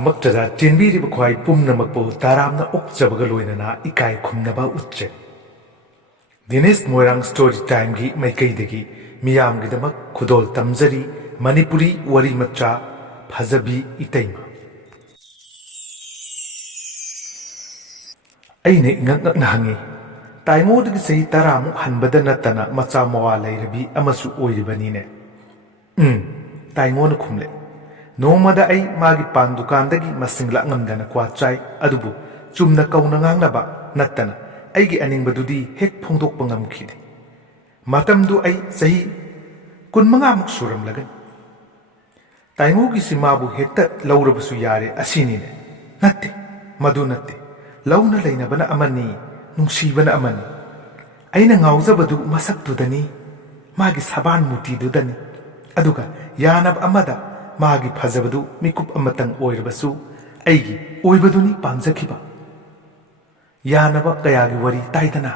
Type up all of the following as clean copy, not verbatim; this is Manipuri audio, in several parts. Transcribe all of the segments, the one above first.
ꯃꯛꯇꯗ ꯆꯦꯟꯕꯤꯔꯤꯕ ꯈ꯭ꯋꯥꯏ ꯄꯨꯝꯅꯃꯛꯄꯨ ꯇꯔꯥꯝꯅ ꯑꯣꯛꯆꯕꯒ ꯂꯣꯏꯅꯅ ꯏꯀꯥꯏ ꯈꯨꯝꯅꯕ ꯎꯠꯆꯩ꯫ ꯗꯤꯅꯦꯁ ꯃꯣꯏꯔꯥꯡ ꯁ꯭ꯇꯣꯔꯤ ꯇꯥꯏꯝꯒꯤ ꯃꯥꯏꯀꯩꯗꯒꯤ ꯃꯤꯌꯥꯝꯒꯤꯗꯃꯛ ꯈꯨꯗꯣꯜ ꯇꯝꯖꯔꯤ ꯃꯅꯤꯄꯨꯔꯤ ꯋꯥꯔꯤ ꯃꯆꯥ ꯐꯖꯕꯤ ꯏꯇꯩꯃ꯫ ꯑꯩꯅ ꯏꯉꯛ ꯉꯛꯅ ꯍꯪꯉꯤ, ꯇꯥꯏꯉꯣꯗꯒꯤ ꯆꯍꯤ 10ꯃꯨꯛ ꯍꯟꯕꯗ ꯅꯠꯇꯅ ꯃꯆꯥ ꯃꯋꯥ ꯂꯩꯔꯕꯤ ꯑꯃꯁꯨ ꯑꯣꯏꯔꯤꯕꯅꯤꯅꯦ? ꯇꯥꯏꯉꯣꯅ ꯈꯨꯝꯂꯦ꯫ ꯅꯣꯡꯃꯗ ꯑꯩ ꯃꯥꯒꯤ ꯄꯥꯟ ꯗꯨꯀꯥꯟꯗꯒꯤ ꯃꯁꯤꯡ ꯂꯥꯛꯉꯝꯗꯅ ꯀ꯭ꯋꯥ ꯆꯥꯏ, ꯑꯗꯨꯕꯨ ꯆꯨꯝꯅ ꯀꯧꯅ ꯉꯥꯡꯅꯕ ꯅꯠꯇꯅ ꯑꯩꯒꯤ ꯑꯅꯤꯡꯕꯗꯨꯗꯤ ꯍꯦꯛ ꯐꯣꯡꯗꯣꯛꯄ ꯉꯝꯈꯤꯗꯦ꯫ ꯃꯇꯝꯗꯨ ꯑꯩ ꯆꯍꯤ 25ꯃꯨꯛ ꯁꯨꯔꯝꯂꯒꯅꯤ꯫ ꯇꯥꯏꯉꯣꯒꯤꯁꯤ ꯃꯥꯕꯨ ꯍꯦꯛꯇ ꯂꯧꯔꯕꯁꯨ ꯌꯥꯔꯦ ꯑꯁꯤꯅꯤꯅꯦ? ꯅꯠꯇꯦ, ꯃꯗꯨ ꯅꯠꯇꯦ꯫ ꯂꯧꯅ ꯂꯩꯅꯕꯅ ꯑꯃꯅꯤ, ꯅꯨꯡꯁꯤꯕꯅ ꯑꯃꯅꯤ꯫ ꯑꯩꯅ ꯉꯥꯎꯖꯕꯗꯨ ꯃꯁꯛꯇꯨꯗꯅꯤ, ꯃꯥꯒꯤ ꯁꯕꯥꯟ ꯃꯨꯔꯇꯤꯗꯨꯗꯅꯤ꯫ ꯑꯗꯨꯒ ꯌꯥꯅꯕ ꯑꯃꯗ ꯃꯥꯒꯤ ꯐꯖꯕꯗꯨ ꯃꯤꯀꯨꯞ ꯑꯃꯇꯪ ꯑꯣꯏꯔꯕꯁꯨ ꯑꯩꯒꯤ ꯑꯣꯏꯕꯗꯨꯅꯤ ꯄꯥꯝꯖꯈꯤꯕ꯫ ꯌꯥꯅꯕ ꯀꯌꯥꯒꯤ ꯋꯥꯔꯤ ꯇꯥꯏꯗꯅ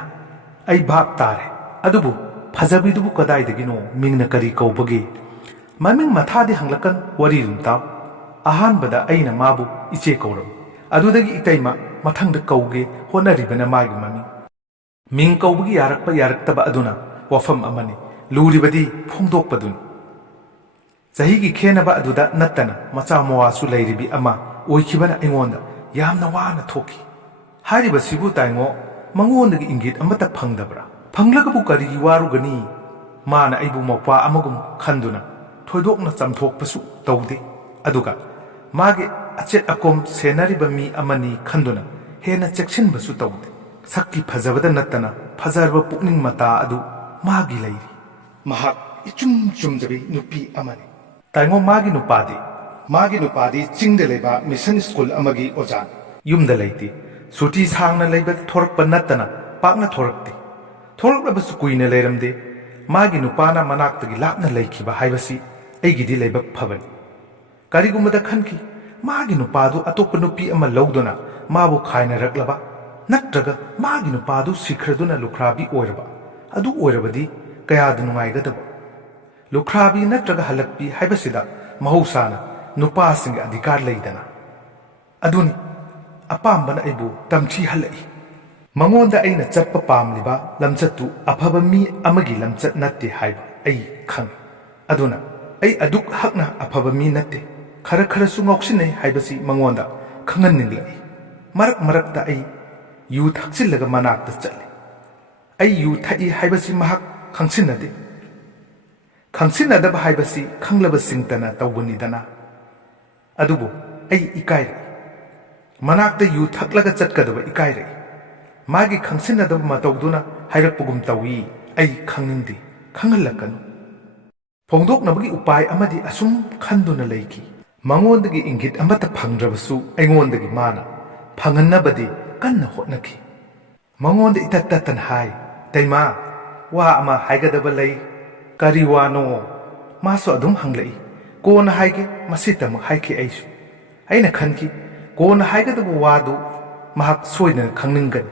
ꯑꯩ ꯚꯥꯞ ꯇꯥꯔꯦ, ꯑꯗꯨꯕꯨ ꯐꯖꯕꯤꯗꯨꯕꯨ ꯀꯗꯥꯏꯗꯒꯤꯅꯣ? ꯃꯤꯡꯅ ꯀꯔꯤ ꯀꯧꯕꯒꯦ? ꯃꯃꯤꯡ ꯃꯊꯥꯗꯤ ꯍꯪꯂꯛꯀꯟ, ꯋꯥꯔꯤꯗꯨꯝ ꯇꯥꯎ꯫ ꯑꯍꯥꯟꯕꯗ ꯑꯩꯅ ꯃꯥꯕꯨ ꯏꯆꯦ ꯀꯧꯔꯝꯃꯤ, ꯑꯗꯨꯗꯒꯤ ꯏꯇꯩꯃ, ꯃꯊꯪꯗ ꯀꯧꯒꯦ ꯍꯣꯠꯅꯔꯤꯕꯅ ꯃꯥꯒꯤ ꯃꯃꯤꯡ꯫ ꯃꯤꯡ ꯀꯧꯕꯒꯤ ꯌꯥꯔꯛꯄ ꯌꯥꯔꯛꯇꯕ ꯑꯗꯨꯅ ꯋꯥꯐꯝ ꯑꯃꯅꯤ, ꯂꯨꯔꯤꯕꯗꯤ ꯐꯣꯡꯗꯣꯛꯄꯗꯨꯅꯤ꯫ ꯆꯍꯤꯒꯤ ꯈꯦꯟꯅꯕ ꯑꯗꯨꯗ ꯅꯠꯇꯅ ꯃꯆꯥ ꯃꯋꯥꯁꯨ ꯂꯩꯔꯤꯕꯤ ꯑꯃ ꯑꯣꯏꯈꯤꯕꯅ ꯑꯩꯉꯣꯟꯗ ꯌꯥꯝꯅ ꯋꯥꯅ ꯊꯣꯛꯈꯤ꯫ ꯍꯥꯏꯔꯤꯕꯁꯤꯕꯨ ꯇꯥꯏꯉꯣ, ꯃꯉꯣꯟꯗꯒꯤ ꯏꯪꯒꯤꯠ ꯑꯃꯠꯇ ꯐꯪꯗꯕ꯭ꯔꯥ? ꯐꯪꯂꯒꯕꯨ ꯀꯔꯤꯒꯤ ꯋꯥꯔꯨꯒꯅꯤ? ꯃꯥꯅ ꯑꯩꯕꯨ ꯃꯧꯄ꯭ꯋꯥ ꯑꯃꯒꯨꯝ ꯈꯟꯗꯨꯅ ꯊꯣꯏꯗꯣꯛꯅ ꯆꯝꯊꯣꯛꯄꯁꯨ ꯇꯧꯗꯦ, ꯑꯗꯨꯒ ꯃꯥꯒꯤ ꯑꯆꯦꯠ ꯑꯀꯣꯝ ꯁꯦꯟꯅꯔꯤꯕ ꯃꯤ ꯑꯃꯅꯤ ꯈꯟꯗꯨꯅ ꯍꯦꯟꯅ ꯆꯦꯛꯁꯤꯟꯕꯁꯨ ꯇꯧꯗꯦ꯫ ꯁꯛꯀꯤ ꯐꯖꯕꯗ ꯅꯠꯇꯅ ꯐꯖꯔꯕ ꯄꯨꯛꯅꯤꯡ ꯃꯇꯥ ꯑꯗꯨ ꯃꯥꯒꯤ ꯂꯩꯔꯤ꯫ ꯃꯍꯥꯛ ꯏꯆꯨꯝ ꯆꯨꯝꯖꯕꯤ ꯅꯨꯄꯤ ꯑꯃꯅꯤ꯫ ꯇꯥꯏꯉꯣ, ꯃꯥꯒꯤ ꯅꯨꯄꯥꯗꯤ ꯆꯤꯡꯗ ꯂꯩꯕ ꯃꯤꯁꯟ ꯁ꯭ꯀꯨꯜ ꯑꯃꯒꯤ ꯑꯣꯖꯥꯅꯤ꯫ ꯌꯨꯝꯗ ꯂꯩꯇꯦ, ꯁꯨꯇꯤ ꯁꯥꯡꯅ ꯂꯩꯕꯗ ꯊꯣꯔꯛꯄ ꯅꯠꯇꯅ ꯄꯥꯛꯅ ꯊꯣꯔꯛꯇꯦ꯫ ꯊꯣꯔꯛꯂꯕꯁꯨ ꯀꯨꯏꯅ ꯂꯩꯔꯝꯗꯦ꯫ ꯃꯥꯒꯤ ꯅꯨꯄꯥꯅ ꯃꯅꯥꯛꯇꯒꯤ ꯂꯥꯞꯅ ꯂꯩꯈꯤꯕ ꯍꯥꯏꯕꯁꯤ ꯑꯩꯒꯤꯗꯤ ꯂꯥꯏꯕꯛ ꯐꯕꯅꯤ꯫ ꯀꯔꯤꯒꯨꯝꯕꯗ ꯈꯟꯈꯤ, ꯃꯥꯒꯤ ꯅꯨꯄꯥꯗꯨ ꯑꯇꯣꯞꯄ ꯅꯨꯄꯤ ꯑꯃ ꯂꯧꯗꯨꯅ ꯃꯥꯕꯨ ꯈꯥꯏꯅꯔꯛꯂꯕ, ꯅꯠꯇ꯭ꯔꯒ ꯃꯥꯒꯤ ꯅꯨꯄꯥꯗꯨ ꯁꯤꯈ꯭ꯔꯗꯨꯅ ꯂꯨꯈ꯭ꯔꯥꯕꯤ ꯑꯣꯏꯔꯕ, ꯑꯗꯨ ꯑꯣꯏꯔꯕꯗꯤ ꯀꯌꯥꯗ ꯅꯨꯡꯉꯥꯏꯒꯗꯕ꯫ ꯂꯨꯈ꯭ꯔꯥꯕꯤ ꯅꯠꯇ꯭ꯔꯒ ꯍꯜꯂꯛꯄꯤ ꯍꯥꯏꯕꯁꯤꯗ ꯃꯍꯧꯁꯥꯅ ꯅꯨꯄꯥꯁꯤꯡꯒꯤ ꯑꯙꯤꯀꯥꯔ ꯂꯩꯗꯅ꯫ ꯑꯗꯨꯅꯤ ꯑꯄꯥꯝꯕꯅ ꯑꯩꯕꯨ ꯇꯝꯊꯤꯍꯜꯂꯛꯏ꯫ ꯃꯉꯣꯟꯗ ꯑꯩꯅ ꯆꯠꯄ ꯄꯥꯝꯂꯤꯕ ꯂꯝꯆꯠꯇꯨ ꯑꯐꯕ ꯃꯤ ꯑꯃꯒꯤ ꯂꯝꯆꯠ ꯅꯠꯇꯦ ꯍꯥꯏꯕ ꯑꯩ ꯈꯪꯏ꯫ ꯑꯗꯨꯅ ꯑꯩ ꯑꯗꯨꯛ ꯍꯛꯅ ꯑꯐꯕ ꯃꯤ ꯅꯠꯇꯦ, ꯈꯔ ꯈꯔꯁꯨ ꯉꯥꯎꯁꯤꯟꯅꯩ ꯍꯥꯏꯕꯁꯤ ꯃꯉꯣꯟꯗ ꯈꯪꯍꯟꯅꯤꯡꯂꯛꯏ꯫ ꯃꯔꯛ ꯃꯔꯛꯇ ꯑꯩ ꯌꯨ ꯊꯛꯆꯤꯜꯂꯒ ꯃꯅꯥꯛꯇ ꯆꯠꯂꯤ꯫ ꯑꯩ ꯌꯨ ꯊꯛꯏ ꯍꯥꯏꯕꯁꯤ ꯃꯍꯥꯛ ꯈꯪꯁꯤꯟꯅꯗꯦ꯫ ꯈꯪꯁꯤꯟꯅꯗꯕ ꯍꯥꯏꯕꯁꯤ ꯈꯪꯂꯕꯁꯤꯡꯇꯅ ꯇꯧꯕꯅꯤꯗꯅ꯫ ꯑꯗꯨꯕꯨ ꯑꯩ ꯏꯀꯥꯏꯔꯛꯏ꯫ ꯃꯅꯥꯛꯇ ꯌꯨ ꯊꯛꯂꯒ ꯆꯠꯀꯗꯕ ꯏꯀꯥꯏꯔꯛꯏ꯫ ꯃꯥꯒꯤ ꯈꯪꯁꯤꯟꯅꯗꯕ ꯃꯇꯧꯗꯨꯅ ꯍꯥꯏꯔꯛꯄꯒꯨꯝ ꯇꯧꯏ꯫ ꯑꯩ ꯈꯪꯅꯤꯡꯗꯦ, ꯈꯪꯍꯜꯂꯛꯀꯅꯨ꯫ ꯐꯣꯡꯗꯣꯛꯅꯕꯒꯤ ꯎꯄꯥꯏ ꯑꯃꯗꯤ ꯑꯁꯨꯝ ꯈꯟꯗꯨꯅ ꯂꯩꯈꯤ꯫ ꯃꯉꯣꯟꯗꯒꯤ ꯏꯪꯒꯤꯠ ꯑꯃꯠꯇ ꯐꯪꯗ꯭ꯔꯕꯁꯨ ꯑꯩꯉꯣꯟꯗꯒꯤ ꯃꯥꯅ ꯐꯪꯍꯟꯅꯕꯗꯤ ꯀꯟꯅ ꯍꯣꯠꯅꯈꯤ꯫ ꯃꯉꯣꯟꯗ ꯏꯇꯠ ꯇꯠꯇꯅ ꯍꯥꯏ, ꯇꯩꯃꯥ, ꯋꯥ ꯑꯃ ꯍꯥꯏꯒꯗꯕ ꯂꯩ꯫ ꯀꯔꯤ ꯋꯥꯅꯣ? ꯃꯥꯁꯨ ꯑꯗꯨꯝ ꯍꯪꯂꯛꯏ꯫ ꯀꯣꯟꯅ ꯍꯥꯏꯒꯦ, ꯃꯁꯤꯇꯃꯛ ꯍꯥꯏꯈꯤ ꯑꯩꯁꯨ꯫ ꯑꯩꯅ ꯈꯟꯈꯤ, ꯀꯣꯟꯅ ꯍꯥꯏꯒꯗꯕ ꯋꯥꯗꯨ ꯃꯍꯥꯛ ꯁꯣꯏꯗꯅ ꯈꯪꯅꯤꯡꯒꯅꯤ꯫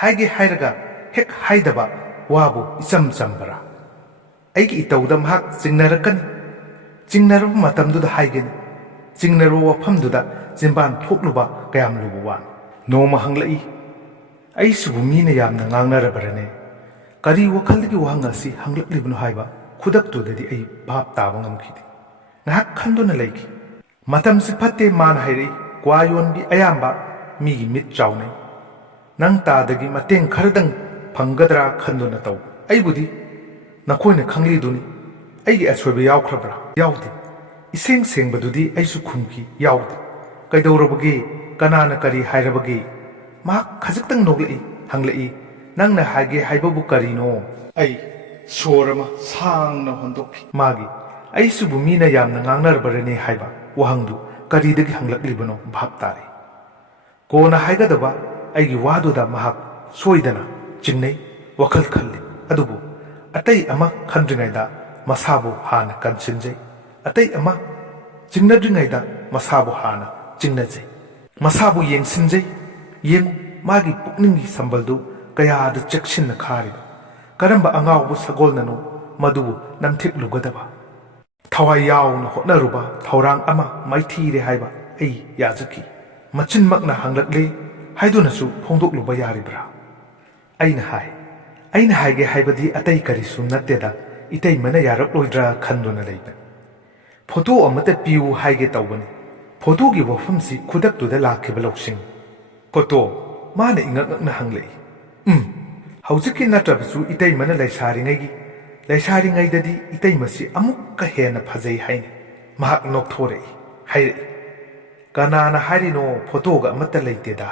ꯍꯥꯏꯒꯦ ꯍꯥꯏꯔꯒ ꯍꯦꯛ ꯍꯥꯏꯗꯕ ꯋꯥꯕꯨ ꯏꯆꯝ ꯆꯝꯕ꯭ꯔꯥ? ꯑꯩꯒꯤ ꯏꯇꯧꯗ ꯃꯍꯥꯛ ꯆꯤꯡꯅꯔꯛꯀꯅꯤ꯫ ꯆꯤꯡꯅꯔꯕ ꯃꯇꯝꯗꯨꯗ ꯍꯥꯏꯒꯅꯤ꯫ ꯆꯤꯡꯅꯔꯨꯕ ꯋꯥꯐꯝꯗꯨꯗ ꯆꯤꯟꯕꯥꯟ ꯊꯣꯛꯂꯨꯕ ꯀꯌꯥꯝ ꯂꯨꯕ ꯋꯥꯅꯤ꯫ ꯅꯣꯡꯃ ꯍꯪꯂꯛꯏ, ꯑꯩꯁꯤꯕꯨ ꯃꯤꯅ ꯌꯥꯝꯅ ꯉꯥꯡꯅꯔꯕ꯭ꯔꯅꯦ? ꯀꯔꯤ ꯋꯥꯈꯜꯗꯒꯤ ꯋꯥꯍꯪ ꯑꯁꯤ ꯍꯪꯂꯛꯂꯤꯕꯅꯣ ꯍꯥꯏꯕ ꯈꯨꯗꯛꯇꯨꯗꯗꯤ ꯑꯩ ꯚꯥꯞ ꯇꯥꯕ ꯉꯝꯈꯤꯗꯦ꯫ ꯉꯥꯏꯍꯥꯛ ꯈꯟꯗꯨꯅ ꯂꯩꯈꯤ꯫ ꯃꯇꯝꯁꯤ ꯐꯠꯇꯦ, ꯃꯥꯅ ꯍꯥꯏꯔꯛꯏ꯫ ꯀ꯭ꯋꯥ ꯌꯣꯟꯕꯤ ꯑꯌꯥꯝꯕ ꯃꯤꯒꯤ ꯃꯤꯠ ꯆꯥꯎꯅꯩ꯫ ꯅꯪ ꯇꯥꯗꯒꯤ ꯃꯇꯦꯡ ꯈꯔꯗꯪ ꯐꯪꯒꯗ꯭ꯔꯥ ꯈꯟꯗꯨꯅ ꯇꯧ꯫ ꯑꯩꯕꯨꯗꯤ ꯅꯈꯣꯏꯅ ꯈꯪꯂꯤꯗꯨꯅꯤ꯫ ꯑꯩꯒꯤ ꯑꯁꯣꯏꯕ ꯌꯥꯎꯈ꯭ꯔꯕ꯭ꯔꯥ? ꯌꯥꯎꯗꯦ꯫ ꯏꯁꯦꯡ ꯁꯦꯡꯕꯗꯨꯗꯤ ꯑꯩꯁꯨ ꯈꯨꯝꯈꯤ, ꯌꯥꯎꯗꯦ꯫ ꯀꯩꯗꯧꯔꯕꯒꯦ? ꯀꯅꯥꯅ ꯀꯔꯤ ꯍꯥꯏꯔꯕꯒꯦ? ꯃꯍꯥꯛ ꯈꯖꯤꯛꯇꯪ ꯅꯣꯛꯂꯛꯏ, ꯍꯪꯂꯛꯏ, ꯅꯪꯅ ꯍꯥꯏꯒꯦ ꯍꯥꯏꯕꯕꯨ ꯀꯔꯤꯅꯣ? ꯑꯩ ꯁꯣꯔ ꯑꯃ ꯁꯥꯡꯅ ꯍꯣꯟꯗꯣꯛꯈꯤ꯫ ꯃꯥꯒꯤ ꯑꯩꯁꯤꯕꯨ ꯃꯤꯅ ꯌꯥꯝꯅ ꯉꯥꯡꯅꯔꯕ꯭ꯔꯅꯦ ꯍꯥꯏꯕ ꯋꯥꯍꯪꯗꯨ ꯀꯔꯤꯗꯒꯤ ꯍꯪꯂꯛꯂꯤꯕꯅꯣ ꯚꯥꯞ ꯇꯥꯔꯦ꯫ ꯀꯣꯟꯅ ꯍꯥꯏꯒꯗꯕ ꯑꯩꯒꯤ ꯋꯥꯗꯨꯗ ꯃꯍꯥꯛ ꯁꯣꯏꯗꯅ ꯆꯤꯡꯅꯩ, ꯋꯥꯈꯜ ꯈꯜꯂꯤ꯫ ꯑꯗꯨꯕꯨ ꯑꯇꯩ ꯑꯃ ꯈꯟꯗ꯭ꯔꯤꯉꯩꯗ ꯃꯁꯥꯕꯨ ꯍꯥꯟꯅ ꯀꯟꯁꯤꯟꯖꯩ꯫ ꯑꯇꯩ ꯑꯃ ꯆꯤꯡꯅꯗ꯭ꯔꯤꯉꯩꯗ ꯃꯁꯥꯕꯨ ꯍꯥꯟꯅ ꯆꯤꯡꯅꯖꯩ꯫ ꯃꯁꯥꯕꯨ ꯌꯦꯡꯁꯤꯟꯖꯩ꯫ ꯌꯦꯡꯉꯨ, ꯃꯥꯒꯤ ꯄꯨꯛꯅꯤꯡꯒꯤ ꯁꯝꯕꯜꯗꯨ ꯀꯌꯥꯗ ꯆꯦꯛꯁꯤꯟꯅ ꯈꯥꯔꯤꯕ꯫ ꯀꯔꯝꯕ ꯑꯉꯥꯎꯕ ꯁꯒꯣꯜꯅꯅꯣ ꯃꯗꯨꯕꯨ ꯅꯝꯊꯦꯛꯂꯨꯒꯗꯕ? ꯊꯋꯥꯏ ꯌꯥꯎꯅ ꯍꯣꯠꯅꯔꯨꯕ ꯊꯧꯔꯥꯡ ꯑꯃ ꯃꯥꯏꯊꯤꯔꯦ ꯍꯥꯏꯕ ꯑꯩ ꯌꯥꯖꯈꯤ꯫ ꯃꯆꯤꯟꯃꯛꯅ ꯍꯪꯂꯛꯂꯦ ꯍꯥꯏꯗꯨꯅꯁꯨ ꯐꯣꯡꯗꯣꯛꯂꯨꯕ ꯌꯥꯔꯤꯕ꯭ꯔꯥ? ꯑꯩꯅ ꯍꯥꯏ, ꯑꯩꯅ ꯍꯥꯏꯒꯦ ꯍꯥꯏꯕꯗꯤ ꯑꯇꯩ ꯀꯔꯤꯁꯨ ꯅꯠꯇꯦꯗ, ꯏꯇꯩꯃꯅ ꯌꯥꯔꯛꯂꯣꯏꯗ꯭ꯔꯥ ꯈꯟꯗꯨꯅ ꯂꯩꯕꯅꯤ꯫ ꯐꯣꯇꯣ ꯑꯃꯇ ꯄꯤꯌꯨ ꯍꯥꯏꯒꯦ ꯇꯧꯕꯅꯤ꯫ ꯐꯣꯇꯣꯒꯤ ꯋꯥꯐꯝꯁꯤ ꯈꯨꯗꯛꯇꯨꯗ ꯂꯥꯛꯈꯤꯕ ꯂꯧꯁꯤꯡ꯫ ꯐꯣꯇꯣ? ꯃꯥꯅ ꯏꯉꯛ ꯉꯛꯅ ꯍꯪꯂꯛꯏ꯫ ꯍꯧꯖꯤꯛꯀꯤ ꯅꯠꯇ꯭ꯔꯕꯁꯨ ꯏꯇꯩꯃꯅ ꯂꯩꯁꯥꯔꯤꯉꯩꯗꯗꯤ ꯏꯇꯩꯃꯁꯤ ꯑꯃꯨꯛꯀ ꯍꯦꯟꯅ ꯐꯖꯩ ꯍꯥꯏꯅꯤ꯫ ꯃꯍꯥꯛ ꯅꯣꯛꯊꯣꯔꯛꯏ, ꯍꯥꯏꯔꯛꯏ, ꯀꯅꯥꯅ ꯍꯥꯏꯔꯤꯅꯣ? ꯐꯣꯇꯣꯒ ꯑꯃꯠꯇ ꯂꯩꯇꯦꯗ꯫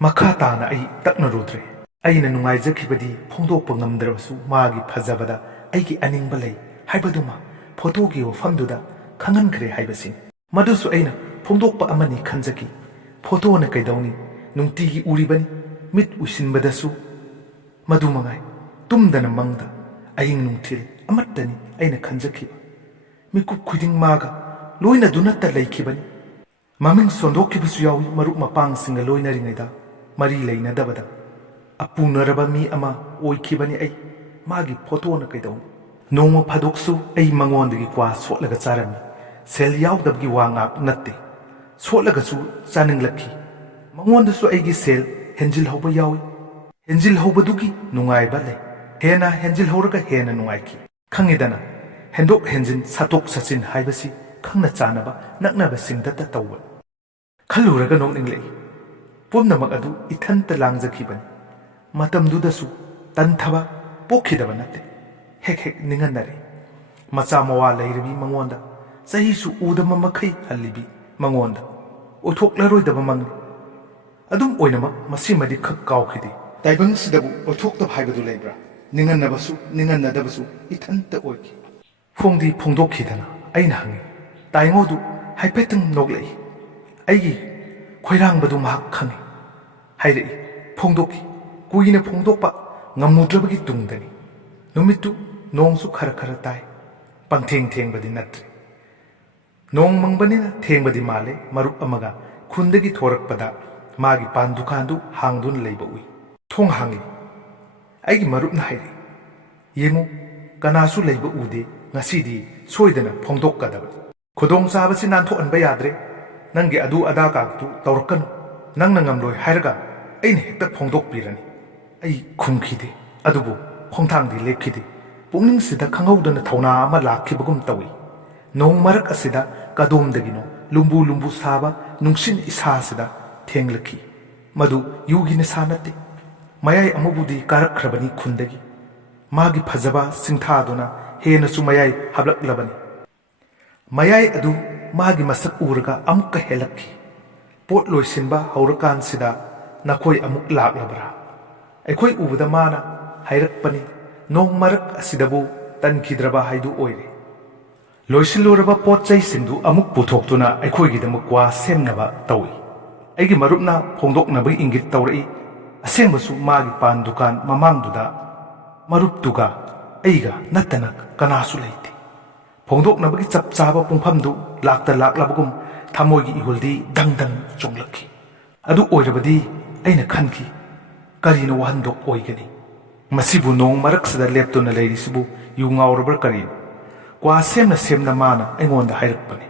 ꯃꯈꯥ ꯇꯥꯅ ꯑꯩ ꯇꯛꯅꯔꯨꯗ꯭ꯔꯦ꯫ ꯑꯩꯅ ꯅꯨꯡꯉꯥꯏꯖꯈꯤꯕꯗꯤ ꯐꯣꯡꯗꯣꯛꯄ ꯉꯝꯗ꯭ꯔꯕꯁꯨ 마ꯒꯤ ꯐꯖꯕꯗ ꯑꯩꯒꯤ ꯑꯅꯤꯡꯕ ꯂꯩ ꯍꯥꯏꯕꯗꯨꯃ ꯐꯣꯇꯣꯒꯤ ꯋꯥꯐꯝꯗꯨꯗ ꯈꯪꯍꯟꯈ꯭ꯔꯦ ꯍꯥꯏꯕꯁꯤꯅꯤ꯫ ꯃꯗꯨꯁꯨ ꯑꯩꯅ ꯐꯣꯡꯗꯣꯛꯄ ꯑꯃꯅꯤ ꯈꯟꯖꯈꯤ꯫ ꯐꯣꯇꯣꯅ ꯀꯩꯗꯧꯅꯤ, ꯅꯨꯡꯇꯤꯒꯤ ꯎꯔꯤꯕꯅꯤ, ꯃꯤꯠ ꯎꯏꯁꯤꯟꯕꯗꯁꯨ꯫ ꯃꯗꯨ ꯃꯉꯥꯏ, ꯇꯨꯝꯗꯅ ꯃꯪꯗ, ꯑꯍꯤꯡ ꯅꯨꯡꯊꯤꯜ ꯑꯃꯠꯇꯅꯤ ꯑꯩꯅ ꯈꯟꯖꯈꯤꯕ꯫ ꯃꯤꯀꯨꯞ ꯈꯨꯗꯤꯡ ꯃꯥꯒ ꯂꯣꯏꯅꯗꯨꯅꯇ ꯂꯩꯈꯤꯕꯅꯤ꯫ ꯃꯃꯤꯡ ꯁꯣꯟꯗꯣꯛꯈꯤꯕꯁꯨ ꯌꯥꯎꯏ ꯃꯔꯨꯞ ꯃꯄꯥꯡꯁꯤꯡꯒ ꯂꯣꯏꯅꯔꯤꯉꯩꯗ ꯃꯔꯤ ꯂꯩꯅꯗꯕꯗ꯫ ꯑꯄꯨꯅꯔꯕ ꯃꯤ ꯑꯃ ꯑꯣꯏꯈꯤꯕꯅꯤ ꯑꯩ, 마ꯒꯤ ꯐꯣꯇꯣꯅ ꯀꯩꯗꯧꯅꯤ? ꯅꯣꯡꯃ ꯐꯥꯗꯣꯛꯁꯨ ꯑꯩ ꯃꯉꯣꯟꯗꯒꯤ ꯀ꯭ꯋꯥ ꯁꯣꯠꯂꯒ ꯆꯥꯔꯝꯃꯤ꯫ ꯁꯦꯜ ꯌꯥꯎꯗꯕꯒꯤ ꯋꯥ ꯉꯥꯛ ꯅꯠꯇꯦ, ꯁꯣꯠꯂꯒꯁꯨ ꯆꯥꯅꯤꯡꯂꯛꯈꯤ꯫ ꯃꯉꯣꯟꯗꯁꯨ ꯑꯩꯒꯤ ꯁꯦꯜ ꯍꯦꯟꯖꯤꯜꯍꯧꯕ ꯌꯥꯎꯏ꯫ ꯍꯦꯟꯖꯤꯜꯍꯧꯕꯗꯨꯒꯤ ꯅꯨꯡꯉꯥꯏꯕ ꯂꯩ꯫ ꯍꯦꯟꯅ ꯍꯦꯟꯖꯤꯜꯍꯧꯔꯒ ꯍꯦꯟꯅ ꯅꯨꯡꯉꯥꯏꯈꯤ꯫ ꯈꯪꯉꯤꯗꯅ, ꯍꯦꯟꯗꯣꯛ ꯍꯦꯟꯖꯤꯟ ꯁꯠꯇꯣꯛ ꯁꯠꯆꯤꯟ ꯍꯥꯏꯕꯁꯤ ꯈꯪꯅ ꯆꯥꯟꯅꯕ ꯅꯛꯅꯕꯁꯤꯡꯗꯇ ꯇꯧꯕꯅꯤ꯫ ꯈꯜꯂꯨꯔꯒ ꯅꯣꯛꯅꯤꯡꯂꯛꯏ꯫ ꯄꯨꯝꯅꯃꯛ ꯑꯗꯨ ꯏꯊꯟꯇ ꯂꯥꯡꯖꯈꯤꯕꯅꯤ꯫ ꯃꯇꯝꯗꯨꯗꯁꯨ ꯇꯟꯊꯕ ꯄꯣꯛꯈꯤꯗꯕ ꯅꯠꯇꯦ꯫ ꯍꯦꯛ ꯍꯦꯛ ꯅꯤꯡꯍꯟꯅꯔꯦ꯫ ꯃꯆꯥ ꯃꯋꯥ ꯂꯩꯔꯕꯤ ꯃꯉꯣꯟꯗ, ꯆꯍꯤꯁꯨ ꯎꯗꯕ ꯃꯈꯩ ꯍꯜꯂꯤꯕꯤ ꯃꯉꯣꯟꯗ ꯑꯣꯏꯊꯣꯛꯂꯔꯣꯏꯗꯕ ꯃꯪꯅꯤ꯫ ꯑꯗꯨꯝ ꯑꯣꯏꯅꯃꯛ ꯃꯁꯤꯃꯗꯤ ꯈꯛ ꯀꯥꯎꯈꯤꯗꯦ, ꯇꯥꯏꯕꯪꯁꯤꯗꯕꯨ ꯑꯣꯏꯊꯣꯛꯇꯕ ꯍꯥꯏꯕꯗꯨ ꯂꯩꯕ꯭ꯔꯥ? ꯅꯤꯡꯍꯟꯅꯕꯁꯨ ꯅꯤꯡꯍꯟꯅꯗꯕꯁꯨ ꯏꯊꯟꯇ ꯑꯣꯏꯈꯤ꯫ ꯐꯣꯡꯗꯤ ꯐꯣꯡꯗꯣꯛꯈꯤꯗꯅ ꯑꯩꯅ ꯍꯪꯉꯤ꯫ ꯇꯥꯏꯉꯣꯗꯨ ꯍꯥꯏꯐꯦꯠꯇꯪ ꯅꯣꯛꯂꯛꯏ꯫ ꯑꯩꯒꯤ ꯈꯣꯏꯔꯥꯡꯕꯗꯨ ꯃꯍꯥꯛ ꯈꯪꯉꯤ꯫ ꯍꯥꯏꯔꯛꯏ, ꯐꯣꯡꯗꯣꯛꯈꯤ꯫ ꯀꯨꯏꯅ ꯐꯣꯡꯗꯣꯛꯄ ꯉꯝꯃꯨꯗ꯭ꯔꯕꯒꯤ ꯇꯨꯡꯗꯅꯤ꯫ ꯅꯨꯃꯤꯠꯇꯨ ꯅꯣꯡꯁꯨ ꯈꯔ ꯈꯔ ꯇꯥꯏ꯫ ꯄꯪꯊꯦꯡ ꯊꯦꯡꯕꯗꯤ ꯅꯠꯇ꯭ꯔꯦ꯫ ꯅꯣꯡ ꯃꯪꯕꯅꯤꯅ ꯊꯦꯡꯕꯗꯤ ꯃꯥꯜꯂꯦ꯫ ꯃꯔꯨꯞ ꯑꯃꯒ ꯈꯨꯟꯗꯒꯤ ꯊꯣꯔꯛꯄꯗ 마ꯒꯤ ꯄꯥꯟ ꯗꯨꯀꯥꯟꯗꯨ ꯍꯥꯡꯗꯨꯅ ꯂꯩꯕ ꯎꯏ꯫ ꯊꯣꯡ ꯍꯥꯡꯂꯤ꯫ ꯑꯩꯒꯤ ꯃꯔꯨꯞꯅ ꯍꯥꯏꯔꯛꯏ, ꯌꯦꯡꯉꯨ, ꯀꯅꯥꯁꯨ ꯂꯩꯕ ꯎꯗꯦ, ꯉꯁꯤꯗꯤ ꯁꯣꯏꯗꯅ ꯐꯣꯡꯗꯣꯛꯀꯗꯕꯅꯤ꯫ ꯈꯨꯗꯣꯡꯆꯥꯕꯁꯤ ꯅꯥꯟꯊꯣꯛꯍꯟꯕ ꯌꯥꯗ꯭ꯔꯦ꯫ ꯅꯪꯒꯤ ꯑꯗꯨ ꯑꯗꯥ ꯀꯥꯛꯇꯨ ꯇꯧꯔꯛꯀꯅꯨ꯫ ꯅꯪꯅ ꯉꯝꯂꯣꯏ ꯍꯥꯏꯔꯒ ꯑꯩꯅ ꯍꯦꯛꯇ ꯐꯣꯡꯗꯣꯛꯄꯤꯔꯅꯤ꯫ ꯑꯩ ꯈꯨꯝꯈꯤꯗꯦ, ꯑꯗꯨꯕꯨ ꯈꯣꯡꯊꯥꯡꯗꯤ ꯂꯦꯞꯈꯤꯗꯦ꯫ ꯄꯨꯛꯅꯤꯡꯁꯤꯗ ꯈꯪꯍꯧꯗꯅ ꯊꯧꯅꯥ ꯑꯃ ꯂꯥꯛꯈꯤꯕꯒꯨꯝ ꯇꯧꯏ꯫ ꯅꯣꯡ ꯃꯔꯛ ꯑꯁꯤꯗ ꯀꯗꯣꯝꯗꯒꯤꯅꯣ ꯂꯨꯝꯕꯨ ꯂꯨꯝꯕꯨ ꯁꯥꯕ ꯅꯨꯡꯁꯤꯠ ꯏꯁꯥꯁꯤꯗ ꯊꯦꯡꯂꯛꯈꯤ꯫ ꯃꯗꯨ ꯌꯨꯒꯤ ꯅꯤꯁꯥ ꯅꯠꯇꯦ꯫ ꯃꯌꯥꯏ ꯑꯃꯕꯨꯗꯤ ꯀꯥꯔꯛꯈ꯭ꯔꯕꯅꯤ ꯈꯨꯟꯗꯒꯤ꯫ 마ꯒꯤ ꯐꯖꯕ ꯁꯤꯡꯊꯥꯗꯨꯅ ꯍꯦꯟꯅꯁꯨ ꯃꯌꯥꯏ ꯍꯥꯞꯂꯛꯂꯕꯅꯤ꯫ ꯃꯌꯥꯏ ꯑꯗꯨ 마ꯒꯤ ꯃꯁꯛ ꯎꯔꯒ ꯑꯃꯨꯛꯀ ꯍꯦꯜꯂꯛꯈꯤ꯫ ꯄꯣꯠ ꯂꯣꯏꯁꯤꯟꯕ ꯍꯧꯔꯀꯥꯟꯁꯤꯗ ꯅꯈꯣꯏ ꯑꯃꯨꯛ ꯂꯥꯛꯂꯕ꯭ꯔꯥ? ꯑꯩꯈꯣꯏ ꯎꯕꯗ 마ꯅ ꯍꯥꯏꯔꯛꯄꯅꯤ, ꯅꯣꯡ ꯃꯔꯛ ꯑꯁꯤꯗꯕꯨ ꯇꯟꯈꯤꯗ꯭ꯔꯕ ꯍꯥꯏꯗꯨ ꯑꯣꯏꯔꯦ꯫ ꯂꯣꯏꯁꯤꯜꯂꯨꯔꯕ ꯄꯣꯠ ꯆꯩꯁꯤꯡꯗꯨ ꯑꯃꯨꯛ ꯄꯨꯊꯣꯛꯇꯨꯅ ꯑꯩꯈꯣꯏꯒꯤꯗꯃꯛ ꯀ꯭ꯋꯥ ꯁꯦꯝꯅꯕ ꯇꯧꯏ꯫ ꯑꯩꯒꯤ ꯃꯔꯨꯞꯅ ꯐꯣꯡꯗꯣꯛꯅꯕꯒꯤ ꯏꯪꯒꯤꯠ ꯇꯧꯔꯛꯏ꯫ ꯑꯁꯦꯡꯕꯁꯨ 마ꯒꯤ ꯄꯥꯟ ꯗꯨꯀꯥꯟ ꯃꯃꯥꯡꯗꯨꯗ ꯃꯔꯨꯞꯇꯨꯒ ꯑꯩꯒ ꯅꯠꯇꯅ ꯀꯅꯥꯁꯨ ꯂꯩꯇꯦ꯫ ꯐꯣꯡꯗꯣꯛꯅꯕꯒꯤ ꯆꯞ ꯆꯥꯕ ꯄꯨꯡꯐꯝꯗꯨ ꯂꯥꯛꯇ ꯂꯥꯛꯂꯕꯒꯨꯝ ꯊꯃꯣꯏꯒꯤ ꯏꯍꯨꯜꯗꯤ ꯗꯪ ꯗꯪ ꯆꯣꯡꯂꯛꯈꯤ꯫ ꯑꯗꯨ ꯑꯣꯏꯔꯕꯗꯤ ꯑꯩꯅ ꯈꯟꯈꯤ, ꯀꯔꯤꯅ ꯋꯥꯍꯟꯊꯣꯛ ꯑꯣꯏꯒꯅꯤ? ꯃꯁꯤꯕꯨ ꯅꯣꯡ ꯃꯔꯛꯁꯤꯗ ꯂꯦꯞꯇꯨꯅ ꯂꯩꯔꯤꯁꯤꯕꯨ ꯌꯨ ꯉꯥꯎꯔꯕ꯭ꯔꯥ ꯀꯔꯤꯅꯣ? ꯀ꯭ꯋꯥ ꯁꯦꯝꯅ ꯁꯦꯝꯅ 마ꯅ ꯑꯩꯉꯣꯟꯗ ꯍꯥꯏꯔꯛꯄꯅꯤ꯫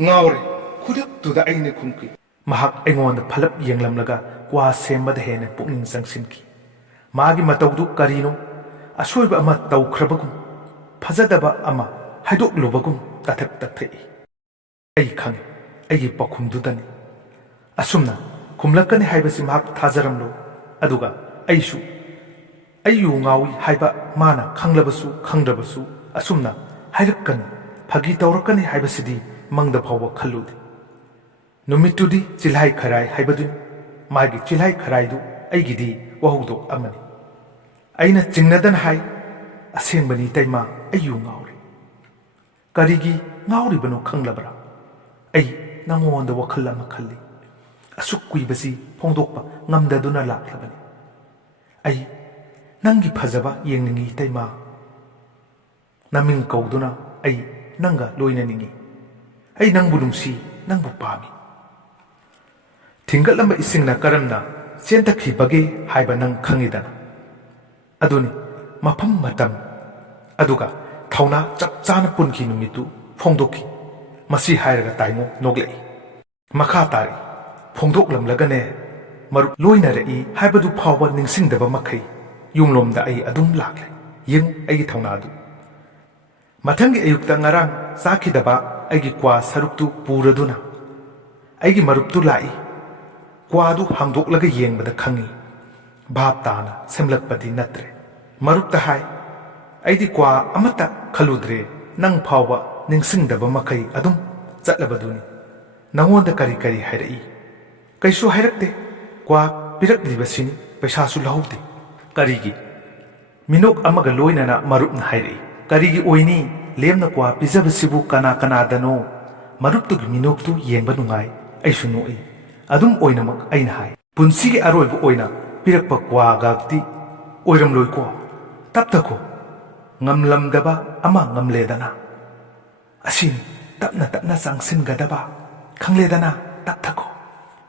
ꯉꯥꯎꯔꯦ꯫ ꯈꯨꯗꯛꯇꯨꯗ ꯑꯩꯅ ꯈꯨꯝꯈꯤ꯫ ꯃꯍꯥꯛ ꯑꯩꯉꯣꯟꯗ ꯐꯂꯞ ꯌꯦꯡꯂꯝꯂꯒ ꯀ꯭ꯋꯥ ꯁꯦꯝꯕꯗ ꯍꯦꯟꯅ ꯄꯨꯛꯅꯤꯡ ꯆꯪꯁꯤꯟꯈꯤ꯫ 마ꯒꯤ ꯃꯇꯧꯗꯨ ꯀꯔꯤꯅꯣ? ꯑꯁꯣꯏꯕ ꯑꯃ ꯇꯧꯈ꯭ꯔꯕꯒꯨꯝ, ꯐꯖꯗꯕ ꯑꯃ ꯍꯥꯏꯗꯣꯛꯂꯨꯕꯒꯨꯝ ꯇꯊꯛ ꯇꯛꯊꯛꯏ꯫ ꯑꯩ ꯈꯪꯏ, ꯑꯩꯒꯤ ꯄꯥꯎꯈꯨꯝꯗꯨꯗꯅꯤ꯫ ꯑꯁꯨꯝꯅ ꯈꯨꯝꯂꯛꯀꯅꯤ ꯍꯥꯏꯕꯁꯤ ꯃꯍꯥꯛ ꯊꯥꯖꯔꯝꯂꯣꯏ꯫ ꯑꯗꯨꯒ ꯑꯩꯁꯨ ꯑꯩ ꯌꯨ ꯉꯥꯎꯏ ꯍꯥꯏꯕ 마ꯅ ꯈꯪꯂꯕꯁꯨ ꯈꯪꯗ꯭ꯔꯕꯁꯨ ꯑꯁꯨꯝꯅ ꯍꯥꯏꯔꯛꯀꯅꯤ, ꯐꯥꯒꯤ ꯇꯧꯔꯛꯀꯅꯤ ꯍꯥꯏꯕꯁꯤꯗꯤ ꯃꯪꯗ ꯐꯥꯎꯕ ꯈꯜꯂꯨꯗꯦ꯫ ꯅꯨꯃꯤꯠꯇꯨꯗꯤ ꯆꯤꯜꯍꯥꯏ ꯈꯔꯥꯏ ꯍꯥꯏꯕꯗꯨꯅꯤ꯫ 마ꯒꯤ ꯆꯤꯜꯍꯥꯏ ꯈꯔꯥꯏꯗꯨ ꯑꯩꯒꯤꯗꯤ ꯋꯥꯍꯧꯗꯣꯛ ꯑꯃꯅꯤ꯫ ꯑꯩꯅ ꯆꯤꯡꯅꯗꯅ ꯍꯥꯏ, ꯑꯁꯦꯡꯕꯅꯤ ꯏꯇꯩꯃ, ꯑꯩ ꯌꯨ ꯉꯥꯎꯔꯦ꯫ ꯀꯔꯤꯒꯤ ꯉꯥꯎꯔꯤꯕꯅꯣ ꯈꯪꯂꯕ꯭ꯔꯥ? ꯑꯩ ꯅꯉꯣꯟꯗ ꯋꯥꯈꯜ ꯑꯃ ꯈꯜꯂꯤ꯫ ꯑꯁꯨꯛ ꯀꯨꯏꯕꯁꯤ ꯐꯣꯡꯗꯣꯛꯄ ꯉꯝꯗꯗꯨꯅ ꯂꯥꯛꯂꯕꯅꯤ꯫ ꯑꯩ ꯅꯪꯒꯤ ꯐꯖꯕ ꯌꯦꯡꯅꯤꯡꯉꯤ ꯏꯇꯩꯃ꯫ ꯅꯃꯤꯡ ꯀꯧꯗꯨꯅ ꯑꯩ ꯅꯪꯒ ꯂꯣꯏꯅꯅꯤꯡꯉꯤ꯫ ꯑꯩ ꯅꯪꯕꯨ ꯅꯨꯡꯁꯤ, ꯅꯪꯕꯨ ꯄꯥꯝꯃꯤ꯫ ꯊꯤꯡꯒꯠꯂꯝꯕ ꯏꯁꯤꯡꯅ ꯀꯔꯝꯅ ꯆꯦꯟꯊꯈꯤꯕꯒꯦ ꯍꯥꯏꯕ ꯅꯪ ꯈꯪꯉꯤꯗꯅ꯫ ꯑꯗꯨꯅꯤ ꯃꯐꯝ ꯃꯇꯝ ꯑꯗꯨꯒ ꯊꯧꯅꯥ ꯆꯞ ꯆꯥꯅ ꯄꯨꯟꯈꯤ ꯅꯨꯃꯤꯠꯇꯨ ꯐꯣꯡꯗꯣꯛꯈꯤ꯫ ꯃꯁꯤ ꯍꯥꯏꯔꯒ ꯇꯥꯏꯉꯣ ꯅꯣꯛꯂꯛꯏ꯫ ꯃꯈꯥ ꯇꯥꯔꯤ ꯐꯣꯡꯗꯣꯛꯂꯝꯂꯒꯅꯦ ꯃꯔꯨꯞ ꯂꯣꯏꯅꯔꯛꯏ ꯍꯥꯏꯕꯗꯨ ꯐꯥꯎꯕ ꯅꯤꯡꯁꯤꯡꯗꯕ ꯃꯈꯩ ꯌꯨꯝꯂꯣꯝꯗ ꯑꯩ ꯑꯗꯨꯝ ꯂꯥꯛꯂꯦ ꯌꯦꯡꯉꯨ ꯑꯩꯒꯤ ꯊꯧꯅꯥꯗꯨ ꯃꯊꯪꯒꯤ ꯑꯌꯨꯛꯇ ꯉꯔꯥꯡ ꯆꯥꯈꯤꯗꯕ ꯑꯩꯒꯤ ꯀ꯭ꯋꯥ ꯁꯔꯨꯛꯇꯨ ꯄꯨꯔꯗꯨꯅ ꯑꯩꯒꯤ ꯃꯔꯨꯞꯇꯨ ꯂꯥꯛꯏ ꯀ꯭ꯋꯥꯗꯨ ꯍꯥꯡꯗꯣꯛꯂꯒ ꯌꯦꯡꯕꯗ ꯈꯪꯉꯤ ꯚꯥꯞ ꯇꯥꯅ ꯁꯦꯝꯂꯛꯄꯗꯤ ꯅꯠꯇ꯭ꯔꯦ ꯃꯔꯨꯞꯇ ꯍꯥꯏ ꯑꯩꯗꯤ ꯀ꯭ꯋꯥ ꯑꯃꯠꯇ ꯈꯜꯂꯨꯗ꯭ꯔꯦ ꯅꯪ ꯐꯥꯎꯕ ꯅꯤꯡꯁꯤꯡꯗꯕ ꯃꯈꯩ ꯑꯗꯨꯝ ꯆꯠꯂꯕꯗꯨꯅꯤ ꯅꯉꯣꯟꯗ ꯀꯔꯤ ꯀꯔꯤ ꯍꯥꯏꯔꯛꯏ ꯀꯩꯁꯨ ꯍꯥꯏꯔꯛꯇꯦ ꯀ꯭ꯋꯥ ꯄꯤꯔꯛꯂꯤꯕꯁꯤꯅꯤ ꯄꯩꯁꯥꯁꯨ ꯂꯧꯍꯧꯗꯦ ꯀꯔꯤꯒꯤ ꯃꯤꯅꯣꯛ ꯑꯃꯒ ꯂꯣꯏꯅꯅ ꯃꯔꯨꯞꯅ ꯍꯥꯏꯔꯛꯏ ꯀꯔꯤꯒꯤ ꯑꯣꯏꯅꯤ ꯂꯦꯝꯅ ꯀ꯭ꯋꯥ ꯄꯤꯖꯕꯁꯤꯕꯨ ꯀꯅꯥ ꯀꯅꯥꯗꯅꯣ ꯃꯔꯨꯞꯇꯨꯒꯤ ꯃꯤꯅꯣꯛꯇꯨ ꯌꯦꯡꯕ ꯅꯨꯡꯉꯥꯏ ꯑꯩꯁꯨ ꯅꯣꯛꯏ ꯑꯗꯨꯝ ꯑꯣꯏꯅꯃꯛ ꯑꯩꯅ ꯍꯥꯏ ꯄꯨꯟꯁꯤꯒꯤ ꯑꯔꯣꯏꯕ ꯑꯣꯏꯅ ꯄꯤꯔꯛꯄ ꯀ꯭ꯋꯥꯒꯛꯇꯤ ꯑꯣꯏꯔꯝꯂꯣꯏꯀꯣ ꯇꯞꯇꯀꯣ ꯉꯝꯂꯝꯗꯕ ꯑꯃ ꯉꯝꯂꯦꯗꯅ ꯑꯁꯤꯅꯤ ꯇꯞꯅ ꯇꯞꯅ ꯆꯪꯁꯤꯟꯒꯗꯕ ꯈꯪꯂꯦꯗꯅ ꯇꯞꯊꯀꯣ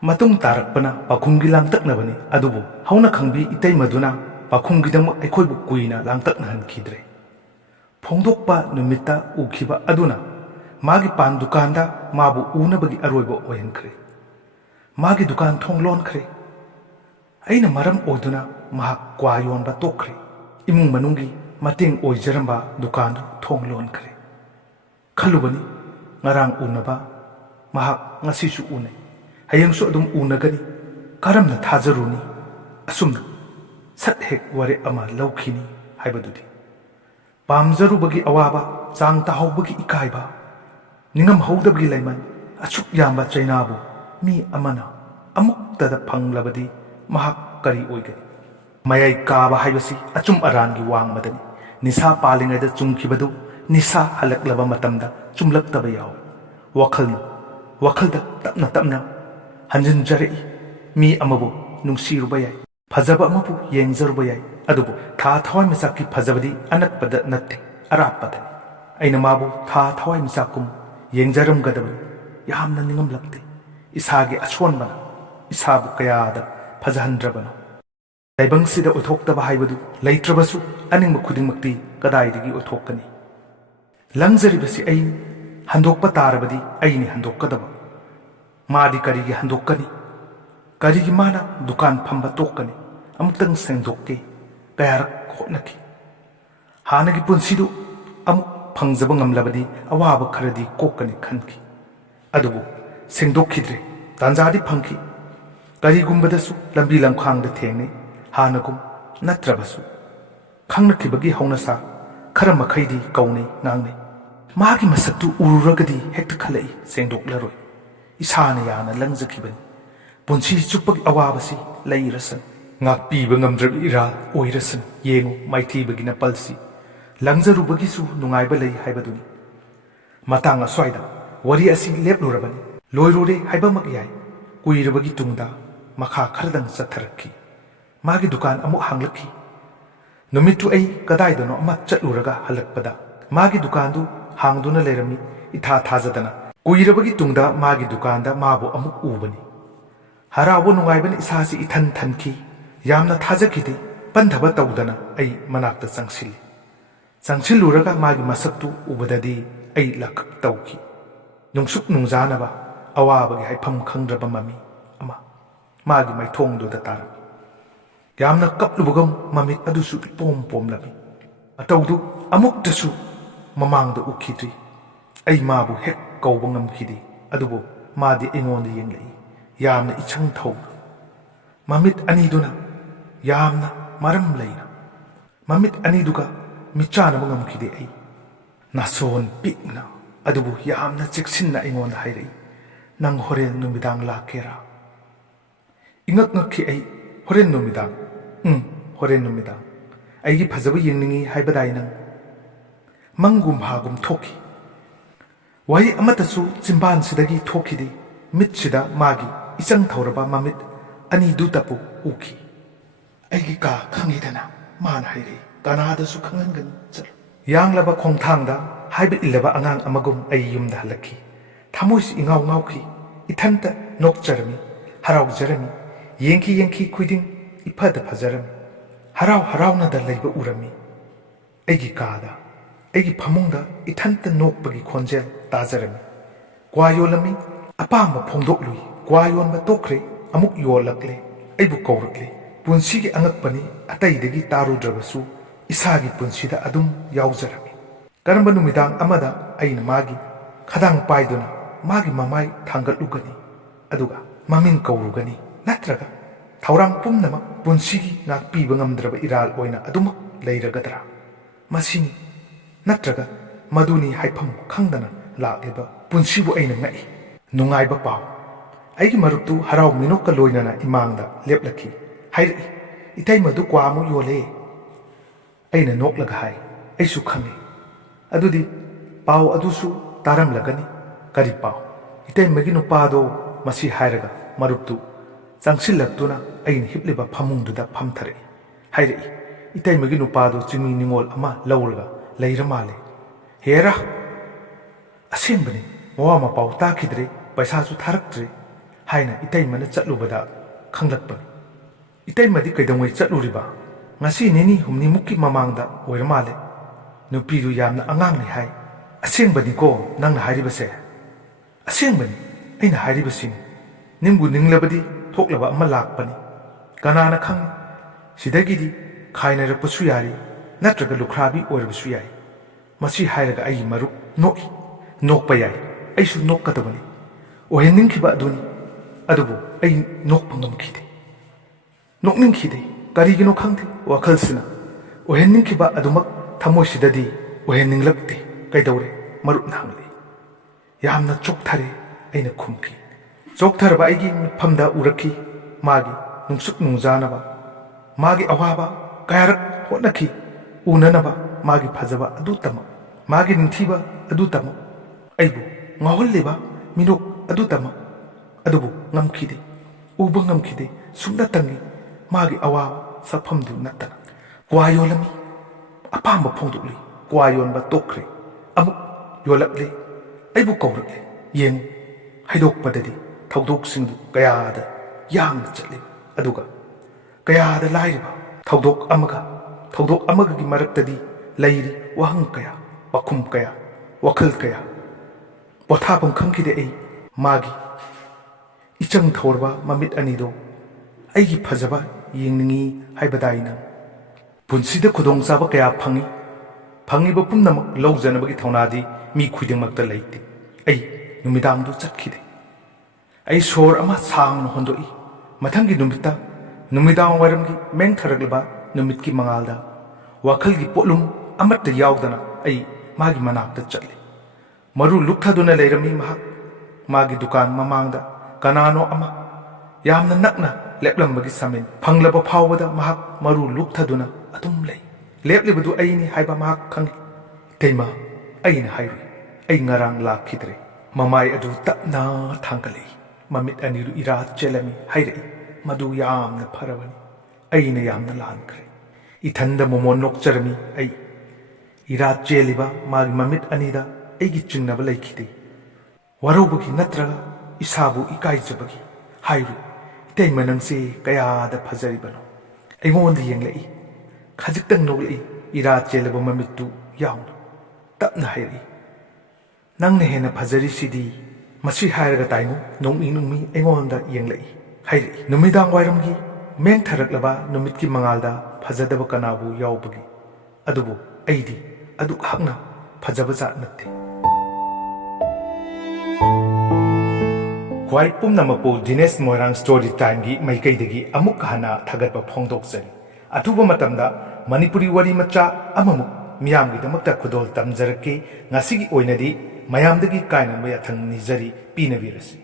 ꯃꯇꯨꯡ ꯇꯥꯔꯛꯄꯅ ꯄꯥꯎꯈꯨꯝꯒꯤ ꯂꯥꯡꯇꯛꯅꯕꯅꯤ ꯑꯗꯨꯕꯨ ꯍꯧꯅ ꯈꯪꯕꯤ ꯏꯇꯩꯃꯗꯨꯅ ꯄꯥꯎꯈꯨꯝꯒꯤꯗꯃꯛ ꯑꯩꯈꯣꯏꯕꯨ ꯀꯨꯏꯅ ꯂꯥꯡꯇꯛꯅꯍꯟꯈꯤꯗ꯭ꯔꯦ ꯐꯣꯡꯗꯣꯛꯄ ꯅꯨꯃꯤꯠꯇ ꯎꯈꯤꯕ ꯑꯗꯨꯅ ꯃꯥꯒꯤ ꯄꯥꯟ ꯗꯨꯀꯥꯟꯗ ꯃꯥꯕꯨ ꯎꯅꯕꯒꯤ ꯑꯔꯣꯏꯕ ꯑꯣꯏꯍꯟꯈ꯭ꯔꯦ ꯃꯥꯒꯤ ꯗꯨꯀꯥꯟ ꯊꯣꯡ ꯂꯣꯟꯈ꯭ꯔꯦ ꯑꯩꯅ ꯃꯔꯝ ꯑꯣꯏꯗꯨꯅ ꯃꯍꯥꯛ ꯀ꯭ꯋꯥ ꯌꯣꯟꯕ ꯇꯣꯛꯈ꯭ꯔꯦ ꯏꯃꯨꯡ ꯃꯅꯨꯡꯒꯤ ꯃꯇꯦꯡ ꯑꯣꯏꯖꯔꯝꯕ ꯗꯨꯀꯥꯟꯗꯨ ꯊꯣꯡ ꯂꯣꯟꯈ꯭ꯔꯦ ꯈꯜꯂꯨꯕꯅꯤ ꯉꯔꯥꯡ ꯎꯅꯕ ꯃꯍꯥꯛ ꯉꯁꯤꯁꯨ ꯎꯅꯩ ꯍꯌꯦꯡꯁꯨ ꯑꯗꯨꯝ ꯎꯅꯒꯅꯤ ꯀꯔꯝꯅ ꯊꯥꯖꯔꯨꯅꯤ ꯑꯁꯨꯝꯅ ꯁꯠ ꯍꯦꯛ ꯋꯥꯔꯦꯞ ꯑꯃ ꯂꯧꯈꯤꯅꯤ ꯍꯥꯏꯕꯗꯨꯗꯤ ꯄꯥꯝꯖꯔꯨꯕꯒꯤ ꯑꯋꯥꯕ ꯆꯥꯡ ꯇꯥꯍꯧꯕꯒꯤ ꯏꯀꯥꯏꯕ ꯅꯤꯡꯉꯝꯍꯧꯗꯕꯒꯤ ꯂꯩꯃꯟ ꯑꯁꯨꯛ ꯌꯥꯝꯕ ꯆꯩꯅꯥꯕꯨ ꯃꯤ ꯑꯃꯅ ꯑꯃꯨꯛꯇꯗ ꯐꯪꯂꯕꯗꯤ ꯃꯍꯥꯛ ꯀꯔꯤ ꯑꯣꯏꯒꯅꯤ ꯃꯌꯥꯏ ꯀꯥꯕ ꯍꯥꯏꯕꯁꯤ ꯑꯆꯨꯝ ꯑꯔꯥꯟꯒꯤ ꯋꯥꯡꯃꯗꯅꯤ ꯅꯤꯁꯥ ꯄꯥꯜꯂꯤꯉꯩꯗ ꯆꯨꯝꯈꯤꯕꯗꯨ ꯅꯤꯁꯥ ꯍꯜꯂꯛꯂꯕ ꯃꯇꯝꯗ ꯆꯨꯝꯂꯛꯇꯕ ꯌꯥꯎꯏ ꯋꯥꯈꯜꯗ ꯇꯞꯅ ꯇꯞꯅ ꯍꯟꯖꯤꯟꯖꯔꯛꯏ ꯃꯤ ꯑꯃꯕꯨ ꯅꯨꯡꯁꯤꯔꯨꯕ ꯌꯥꯏ ꯐꯖꯕ ꯑꯃꯕꯨ ꯌꯦꯡꯖꯔꯨꯕ ꯌꯥꯏ ꯑꯗꯨꯕꯨ ꯊꯥ ꯊꯋꯥꯏꯃꯤꯆꯥꯛꯀꯤ ꯐꯖꯕꯗꯤ ꯑꯅꯛꯄꯗ ꯅꯠꯇꯦ ꯑꯔꯥꯞꯄꯗꯅꯤ ꯑꯩꯅ ꯃꯥꯕꯨ ꯊꯥ ꯊꯋꯥꯏꯃꯤꯆꯥꯛꯀꯨꯝ ꯌꯦꯡꯖꯔꯝꯒꯗꯕꯅꯤ ꯌꯥꯝꯅ ꯅꯤꯡꯉꯝꯂꯛꯇꯦ ꯏꯁꯥꯒꯤ ꯑꯁꯣꯟꯕꯅ ꯏꯁꯥꯕꯨ ꯀꯌꯥꯗ ꯐꯖꯍꯟꯗ꯭ꯔꯕꯅꯣ ꯇꯥꯏꯕꯪꯁꯤꯗ ꯑꯣꯏꯊꯣꯛꯇꯕ ꯍꯥꯏꯕꯗꯨ ꯂꯩꯇ꯭ꯔꯕꯁꯨ ꯑꯅꯤꯡꯕ ꯈꯨꯗꯤꯡꯃꯛꯇꯤ ꯀꯗꯥꯏꯗꯒꯤ ꯑꯣꯏꯊꯣꯛꯀꯅꯤ ꯂꯪꯖꯔꯤꯕꯁꯤ ꯑꯩꯅꯤ ꯍꯟꯗꯣꯛꯄ ꯇꯥꯔꯕꯗꯤ ꯑꯩꯅꯤ ꯍꯟꯗꯣꯛꯀꯗꯕ ꯃꯥꯗꯤ ꯀꯔꯤꯒꯤ ꯍꯟꯗꯣꯛꯀꯅꯤ ꯀꯔꯤꯒꯤ ꯃꯥꯅ ꯗꯨꯀꯥꯟ ꯐꯝꯕ ꯇꯣꯛꯀꯅꯤ ꯑꯃꯨꯛꯇꯪ ꯁꯦꯡꯗꯣꯛꯀꯦ ꯀꯌꯥꯔꯛ ꯍꯣꯠꯅꯈꯤ ꯍꯥꯟꯅꯒꯤ ꯄꯨꯟꯁꯤꯗꯨ ꯑꯃꯨꯛ ꯐꯪꯖꯕ ꯉꯝꯂꯕꯗꯤ ꯑꯋꯥꯕ ꯈꯔꯗꯤ ꯀꯣꯛꯀꯅꯤ ꯈꯟꯈꯤ ꯑꯗꯨꯕꯨ ꯁꯦꯡꯗꯣꯛꯈꯤꯗ꯭ꯔꯦ ꯇꯥꯟꯖꯥꯗꯤ ꯐꯪꯈꯤ ꯀꯔꯤꯒꯨꯝꯕꯗꯁꯨ ꯂꯝꯕꯤ ꯂꯝꯈꯥꯡꯗ ꯊꯦꯡꯅꯩ ꯍꯥꯟꯅꯒꯨꯝ ꯅꯠꯇ꯭ꯔꯕꯁꯨ ꯈꯪꯅꯈꯤꯕꯒꯤ ꯍꯧꯅꯁꯥ ꯈꯔ ꯃꯈꯩꯗꯤ ꯀꯧꯅꯩ ꯉꯥꯡꯅꯩ ꯃꯥꯒꯤ ꯃꯁꯛꯇꯨ ꯎꯔꯨꯔꯒꯗꯤ ꯍꯦꯛꯇ ꯈꯜꯂꯛꯏ ꯁꯦꯡꯗꯣꯛꯂꯔꯣꯏ ꯏꯁꯥꯅ ꯌꯥꯅ ꯂꯪꯖꯈꯤꯕꯅꯤ ꯄꯨꯟꯁꯤ ꯆꯨꯞꯄꯒꯤ ꯑꯋꯥꯕꯁꯤ ꯂꯩꯔꯁꯅꯨ ꯉꯥꯛꯄꯤꯕ ꯉꯝꯗ꯭ꯔꯕ ꯏꯔꯥꯜ ꯑꯣꯏꯔꯁꯅꯨ ꯌꯦꯡꯉꯨ ꯃꯥꯏꯊꯤꯕꯒꯤ ꯅꯄꯜꯁꯤ ꯂꯪꯖꯔꯨꯕꯒꯤꯁꯨ ꯅꯨꯡꯉꯥꯏꯕ ꯂꯩ ꯍꯥꯏꯕꯗꯨꯅꯤ ꯃꯇꯥꯡ ꯑꯁ꯭ꯋꯥꯏꯗ ꯋꯥꯔꯤ ꯑꯁꯤ ꯂꯦꯞꯂꯨꯔꯕꯅꯤ ꯂꯣꯏꯔꯨꯔꯦ ꯍꯥꯏꯕꯃꯛ ꯌꯥꯏ ꯀꯨꯏꯔꯕꯒꯤ ꯇꯨꯡꯗ ꯃꯈꯥ ꯈꯔꯗꯪ ꯆꯠꯊꯔꯛꯈꯤ ꯃꯥꯒꯤ ꯗꯨꯀꯥꯟ ꯑꯃꯨꯛ ꯍꯥꯡꯂꯛꯈꯤ ꯅꯨꯃꯤꯠꯇꯨ ꯑꯩ ꯀꯗꯥꯏꯗꯅꯣ ꯑꯃ ꯆꯠꯂꯨꯔꯒ ꯍꯜꯂꯛꯄꯗ ꯃꯥꯒꯤ ꯗꯨꯀꯥꯟꯗꯨ ꯍꯥꯡꯗꯨꯅ ꯂꯩꯔꯝꯃꯤ ꯏꯊꯥ ꯊꯥꯖꯗꯅ ꯀꯨꯏꯔꯕꯒꯤ ꯇꯨꯡꯗ ꯃꯥꯒꯤ ꯗꯨꯀꯥꯟꯗ ꯃꯥꯕꯨ ꯑꯃꯨꯛ ꯎꯕꯅꯤ ꯍꯔꯥꯎꯕ ꯅꯨꯡꯉꯥꯏꯕꯅ ꯏꯁꯥꯁꯤ ꯏꯊꯟ ꯊꯟꯈꯤ ꯌꯥꯝꯅ ꯊꯥꯖꯈꯤꯗꯦ ꯄꯟꯊꯕ ꯇꯧꯗꯅ ꯑꯩ ꯃꯅꯥꯛꯇ ꯆꯪꯁꯤꯜꯂꯨꯔꯒ ꯃꯥꯒꯤ ꯃꯁꯛꯇꯨ ꯎꯕꯗꯗꯤ ꯑꯩ ꯂꯥꯀꯛ ꯇꯧꯈꯤ ꯅꯨꯡꯁꯨꯛ ꯅꯨꯡꯖꯥꯅꯕ ꯑꯋꯥꯕꯒꯤ ꯍꯥꯏꯐꯝ ꯈꯪꯗ꯭ꯔꯕ ꯃꯃꯤ ꯑꯃ ꯃꯥꯒꯤ ꯃꯥꯏꯊꯣꯡꯗꯨꯗ ꯇꯥꯔꯝꯃꯤ ꯌꯥꯝꯅ ꯀꯞꯂꯨꯕꯒꯨꯝ ꯃꯃꯤꯠ ꯑꯗꯨꯁꯨ ꯏꯄꯣꯝ ꯄꯣꯝꯂꯝꯃꯤ ꯃꯇꯧꯗꯨ ꯑꯃꯨꯛꯇꯁꯨ ꯃꯃꯥꯡꯗ ꯎꯈꯤꯗ꯭ꯔꯤ ꯑꯩ ꯃꯥꯕꯨ ꯍꯦꯛ ꯀꯧꯕ ꯉꯝꯈꯤꯗꯦ ꯑꯗꯨꯕꯨ ꯃꯥꯗꯤ ꯑꯩꯉꯣꯟꯗ ꯌꯦꯡꯂꯛꯏ ꯌꯥꯝꯅ ꯏꯆꯪ ꯊꯧꯅ ꯃꯃꯤꯠ ꯑꯅꯤꯗꯨꯅ ꯌꯥꯝꯅ ꯃꯔꯝ ꯂꯩꯅ ꯃꯃꯤꯠ ꯑꯅꯤꯗꯨꯒ ꯃꯤꯠꯆꯥꯅꯕ ꯉꯝꯈꯤꯗꯦ ꯑꯩ ꯅꯥꯁꯣꯟ ꯄꯤꯛꯅ ꯑꯗꯨꯕꯨ ꯌꯥꯝꯅ ꯆꯦꯛꯁꯤꯟꯅ ꯑꯩꯉꯣꯟꯗ ꯍꯥꯏꯔꯛꯏ ꯅꯪ ꯍꯣꯔꯦꯟ ꯅꯨꯃꯤꯗꯥꯡ ꯂꯥꯛꯀꯦꯔꯥ ꯏꯉꯛ ꯉꯛꯈꯤ ꯑꯩ ꯍꯣꯔꯦꯟ ꯅꯨꯃꯤꯗꯥꯡ ꯍꯣꯔꯦꯟ ꯅꯨꯃꯤꯗꯥꯡ ꯑꯩꯒꯤ ꯐꯖꯕ ꯌꯦꯡꯅꯤꯡꯉꯤ ꯍꯥꯏꯕꯗꯥꯏ ꯅꯪ ꯃꯪꯒꯨꯝ ꯍꯥꯒꯨꯝ ꯊꯣꯛꯈꯤ ꯋꯥꯍꯩ ꯑꯃꯠꯇꯁꯨ ꯆꯤꯝꯕꯥꯟꯁꯤꯗꯒꯤ ꯊꯣꯛꯈꯤꯗꯦ ꯃꯤꯠꯁꯤꯗ ꯃꯥꯒꯤ ꯏꯆꯪ ꯊꯧꯔꯕ ꯃꯃꯤꯠ ꯑꯅꯤꯗꯨꯇꯕꯨ ꯎꯈꯤ ꯑꯩꯒꯤ ꯀꯥ ꯈꯪꯉꯤꯗꯅ ꯃꯥꯅ ꯍꯥꯏꯔꯛꯏ ꯀꯅꯥꯗꯁꯨ ꯈꯪꯍꯟꯒꯅꯨ ꯆꯠꯂꯨ ꯌꯥꯡꯂꯕ ꯈꯣꯡꯊꯥꯡꯗ ꯍꯥꯏꯕ ꯏꯜꯂꯕ ꯑꯉꯥꯡ ꯑꯃꯒꯨꯝ ꯑꯩ ꯌꯨꯝꯗ ꯍꯜꯂꯛꯈꯤ ꯊꯃꯣꯏꯁꯤ ꯏꯉꯥꯎ ꯉꯥꯎꯈꯤ ꯏꯊꯟꯇ ꯅꯣꯛꯆꯔꯝꯃꯤ ꯍꯔꯥꯎꯖꯔꯝꯃꯤ ꯌꯦꯡꯈꯤ ꯈꯨꯗꯤꯡ ꯏꯐꯗ ꯐꯖꯔꯝꯃꯤ ꯍꯔꯥꯎꯅꯗ ꯂꯩꯕ ꯎꯔꯝꯃꯤ ꯑꯩꯒꯤ ꯀꯥꯗ ꯑꯩꯒꯤ ꯐꯃꯨꯡꯗ ꯏꯊꯟꯇ ꯅꯣꯛꯄꯒꯤ ꯈꯣꯟꯖꯦꯜ ꯇꯥꯖꯔꯝꯃꯤ ꯀ꯭ꯋꯥ ꯌꯣꯜꯂꯝꯃꯤ ꯑꯄꯥꯝꯕ ꯐꯣꯡꯗꯣꯛꯂꯨꯏ ꯀ꯭ꯋꯥ ꯌꯣꯟꯕ ꯇꯣꯛꯈ꯭ꯔꯦ ꯑꯃꯨꯛ ꯌꯣꯜꯂꯛꯂꯦ ꯑꯩꯕꯨ ꯀꯧꯔꯛꯂꯦ ꯄꯨꯟꯁꯤꯒꯤ ꯑꯉꯛꯄꯅꯤ ꯑꯇꯩꯗꯒꯤ ꯇꯥꯔꯨꯗ꯭ꯔꯕꯁꯨ ꯏꯁꯥꯒꯤ ꯄꯨꯟꯁꯤꯗ ꯑꯗꯨꯝ ꯌꯥꯎꯖꯔꯝꯃꯤ ꯀꯔꯝꯕ ꯅꯨꯃꯤꯗꯥꯡ ꯑꯃꯗ ꯑꯩꯅ ꯃꯥꯒꯤ ꯈꯗꯥꯡ ꯄꯥꯏꯗꯨꯅ ꯃꯥꯒꯤ ꯃꯃꯥꯏ ꯊꯥꯡꯒꯠꯂꯨꯒꯅꯤ ꯑꯗꯨꯒ ꯃꯃꯤꯡ ꯀꯧꯔꯨꯒꯅꯤ ꯅꯠꯇ꯭ꯔꯒ ꯊꯧꯔꯥꯡ ꯄꯨꯝꯅꯃꯛ ꯄꯨꯟꯁꯤꯒꯤ ꯉꯥꯛꯄꯤꯕ ꯉꯝꯗ꯭ꯔꯕ ꯏꯔꯥꯜ ꯑꯣꯏꯅ ꯑꯗꯨꯃꯛ ꯂꯩꯔꯒꯗ꯭ꯔꯥ ꯃꯁꯤꯅꯤ ꯅꯠꯇ꯭ꯔꯒ ꯃꯗꯨꯅꯤ ꯍꯥꯏꯐꯝ ꯈꯪꯗꯅ ꯂꯥꯛꯂꯤꯕ ꯄꯨꯟꯁꯤꯕꯨ ꯑꯩꯅ ꯉꯛꯏ ꯅꯨꯡꯉꯥꯏꯕ ꯄꯥꯎ ꯑꯩꯒꯤ ꯃꯔꯨꯞꯇꯨ ꯍꯔꯥꯎ ꯃꯤꯅꯣꯛꯀ ꯂꯣꯏꯅꯅ ꯏꯃꯥꯡꯗ ꯂꯦꯞꯂꯛꯈꯤ ꯍꯥꯏꯔꯛꯏ ꯏꯇꯩꯃꯗꯨ ꯀ꯭ꯋꯥ ꯑꯃꯨꯛ ꯌꯣꯜꯂꯦ ꯑꯩꯅ ꯅꯣꯛꯂꯒ ꯍꯥꯏ ꯑꯩꯁꯨ ꯈꯪꯉꯤ ꯑꯗꯨꯗꯤ ꯄꯥꯎ ꯑꯗꯨꯁꯨ ꯇꯥꯔꯝꯂꯒꯅꯤ ꯀꯔꯤ ꯄꯥꯎ ꯏꯇꯩꯃꯒꯤ ꯅꯨꯄꯥꯗꯣ ꯃꯁꯤ ꯍꯥꯏꯔꯒ ꯃꯔꯨꯞꯇꯨ ꯆꯪꯁꯤꯜꯂꯛꯇꯨꯅ ꯑꯩꯅ ꯍꯤꯞꯂꯤꯕ ꯐꯃꯨꯡꯗꯨꯗ ꯐꯝꯊꯔꯛꯏ ꯍꯥꯏꯔꯛꯏ ꯏꯇꯩꯃꯒꯤ ꯅꯨꯄꯥꯗꯣ ꯆꯤꯡꯃꯤ ꯅꯤꯉꯣꯜ ꯑꯃ ꯂꯧꯔꯒ ꯂꯩꯔ ꯃꯥꯜꯂꯦ ꯍꯦꯔꯥ ꯑꯁꯦꯡꯕꯅꯤ ꯃꯋꯥ ꯃꯄꯥꯎ ꯇꯥꯈꯤꯗ꯭ꯔꯦ ꯄꯩꯁꯥꯁꯨ ꯊꯥꯔꯛꯇ꯭ꯔꯦ ꯍꯥꯏꯅ ꯏꯇꯩꯃꯅ ꯆꯠꯂꯨꯕꯗ ꯈꯪꯂꯛꯄꯅꯤ 이때마디 그동안 ꯆꯠꯂꯨꯔꯤꯕ ngasi nini humni mukki mamangda oira male nupidu yamna angang ni hai asengbani ko nangna haribase asengbani aina haribasini nimbu ninglabadi thoklaba ama lakpani kanana khang sidagidi khainarapsu yari natraga lukhrabi oirbasu yai masi hairaga ai maru nokpa yai aisu nokkadabani oheningkiba aduni adubu ai nokpa ngamkhide nokningkhide karigino khangde wakhalsina oheningkiba adumak thamoisidadi oheninglakte kaidore marup nangli yamna chokthare aina khumki choktharba aigi famda urakhi magi nungsuk nungjanaba magi awaba kayarak hotnaki unanaba magi phajaba adu tama magi ningthiba adu tama aibu ngaholleba minok adu tama adubu ngamkhide uba ngamkhide sumna tangi magi awaba sakphamdu natana kwa yolami apamba phongdukli kwa yonba tokre amuk yolakle aibu kawrakle yeng haidokpadadi thawdoksingdu kayada yangna chatli aduga kayada lairiba thawdok amaga gi maraktadi lairi wahang kaya wakhum kaya wakhal kaya pothapam khangkide ai magi ichang thorba mamit anido aigi phajaba yengningi haibadaina punsida khudong chaba kaya phangi ba pumnamak lawjanabagi thaunadi mi khuidingmakta leite ai numidang du chatkhide ai sor ama sang no hondoi mathangi numita numidang waramgi mengtharaglba numitki mangalda wakhalgi polum amatta yawdana ai magi manakta chatli maru lukthaduna leirami mahak magi dukan mamangda kanano ama yamna nakna leplambagi samin phanglaba phawbada mahak maru lukthaduna atum lei leplibadu aini haiba mahak khangi teima aina hairu ai ngarang lakhidre mamai adu tapna thangkalei mamit aniru ira chelami hairei madu yamna pharabani aina yamna lankre ithanda momon nokcharami ai ira cheliba magi mamit anida aigi chingnaba leikhide warobagi natraga isabu ikaijabagi hairu teima nangse kayada phajaribano aingonda yenglei khajiktang noglei ira chelaba mamittu yauna tapna hairi nangna hena phajari sidi masi hairaga tainu nongmi aingonda yenglei hairi numidang wairamgi meng tharaklaba numitki mangalda phajadaba kanabu yawbagi adubu aidi aduk hakna phajaba jat natte kwai pumnamapu Dinesh Moirang Story Time gi maikaidagi amuk hana thagatba phongdokjari athuba matamda Manipuri wari macha amamuk miyamgi damakta khudol tamjarake ngasigi oinadi mayamdagi kainanba yathang nijari pinabirasi